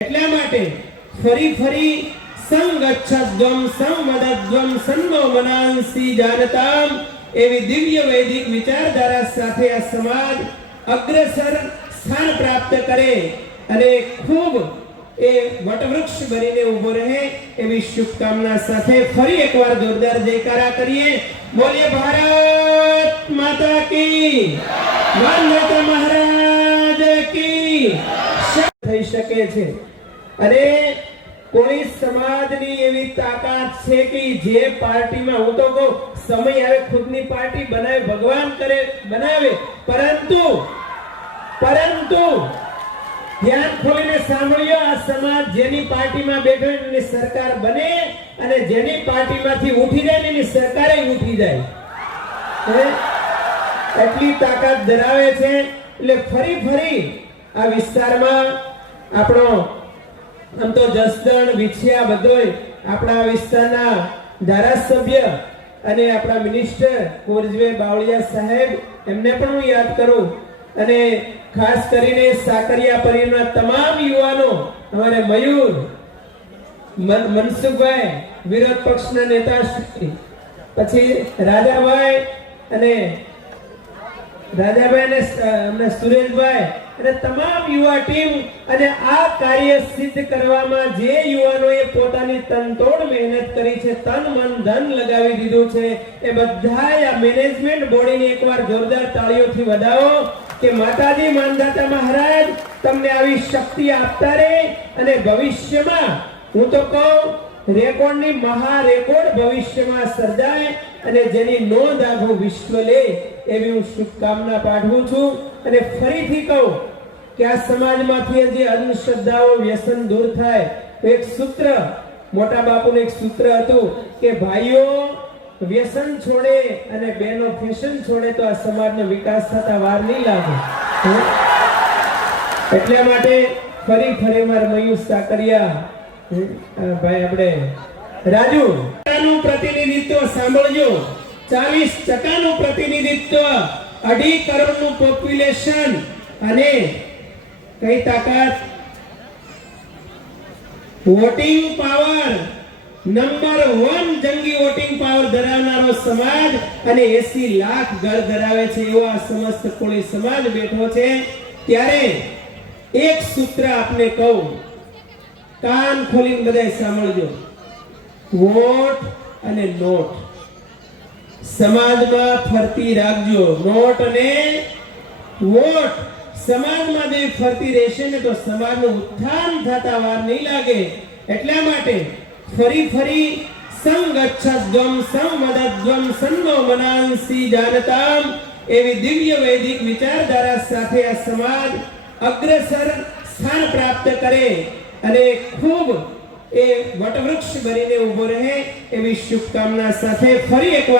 એટલા માટે ફરી ફરી સંગચ્છદ્વમ સંવદદ્વમ સન્નો મનાંસી જાનતામ એવી દિવ્ય વૈદિક વિચારધારા સાથે આ સમાજ અગ્રસર સ્થાન પ્રાપ્ત કરે અને ખૂબ એ વટવૃક્ષ બનીને ઊભો રહે એવી શુભકામના સાથે ફરી એકવાર જોરદાર જયકારા કરીએ. બોલીએ ભારત માતા કી. વંદે મહારાજ કી. થઈ શકે છે અને કોઈ સમાજની એવી તાકાત છે કે જે પાર્ટીમાં હું તો કહું, સમય આવે, ખુદની પાર્ટી બનાવે, ભગવાન કરે, બનાવે પરંતુ પરંતુ, ધ્યાન ખોલીને સાંભળ્યો આ સમાજ જેની પાર્ટીમાં બેઠો એની સરકાર બને અને જેની પાર્ટીમાંથી ઉઠી જાય એની સરકારે ઉઠી જાય? એટલી તાકાત ધરાવે છે, એટલે ફરી ફરી આ વિસ્તારમાં આપણો આમ તો જસદણ, વિછિયા બધોય આપણા વિસ્તારના ધારાસભ્ય અને આપણા મિનિસ્ટર કુંવરજીભાઈ બાવળિયા સાહેબ, એમને પણ હું યાદ કરું. અને ખાસ કરીને સાકરિયા પરિવારના તમામ યુવાનો, અમારે મયુર, મન- મનસુખભાઈ, વિરોધ પક્ષના નેતા પછી રાજાભાઈ અને રાજાભાઈ અને સુરેશભાઈ અને તમામ યુવા ટીમ અને આ કાર્ય સિદ્ધ કરવામાં જે યુવાનોએ પોતાની તનતોડ મહેનત કરી છે, તન, મન, ધન લગાવી દીધું છે, એ બધા આ મેનેજમેન્ટ બોડીને એકવાર જોરદાર તાળીઓથી વધાવો કે માતાજી, માનદાતા મહારાજ, તમને આવી શક્તિ આપતા રહે અને ભવિષ્યમાં હું તો કહું રેકોર્ડની મહા ભવિષ્યમાં સર્જાય અને જેની નોંધ આખું વિશ્વ લે એવી હું શુભકામના પાઠવું છું. અને ફરીથી કહું કે આ સમાજમાંથી જે અંધશ્રદ્ધાઓ વ્યસન દૂર થાય. એક સૂત્ર, મોટા બાપુનું એક સૂત્ર હતું કે ભાઈઓ, વ્યસન છોડે અને બેનો ફેશન છોડે તો આ સમાજનો વિકાસ થતા વાર નહીં લાગે. એટલા માટે ફરી ફરી માર મયુર સાકરિયા ભાઈ આપણે રાજુ. નું પ્રતિનિધિત્વ સાંભળજો. ચાલીસ ટકાનું પ્રતિનિધિત્વ, અઢી કરોડનું પોપ્યુલેશન અને કઈ તાકાત? Voting power. નંબર વન જંગી વોટિંગ પાવર ધરાવનારો સમાજ અને એસી લાખ ઘર ધરાવે છે એવો આ સમસ્ત કોળી સમાજ બેઠો છે. ત્યારે એક સૂત્ર આપને કહું. કાન ખોલીને બધાય સાંભળજો. વોટ અને નોટ. સમાજમાં ફરતી રાખજો. નોટ અને વોટ. સમાજમાં જે ફરતી રહેશે ને તો સમાજનું ઉત્થાન થતા વાર નહીં લાગે. એટલા માટે ફરી ફરી સંગચ્છદ્વમ, સંવદદ્વમ સન્નો મનાંસી જાનતામ એવી દિવ્ય વૈદિક વિચારધારા સાથે આ સમાજ અગ્રસર સ્થાન પ્રાપ્ત કરે. અને ખૂબ એ વટવૃક્ષ બનીને ઊભો રહે એવી શુભકામના સાથે ફરી એકવાર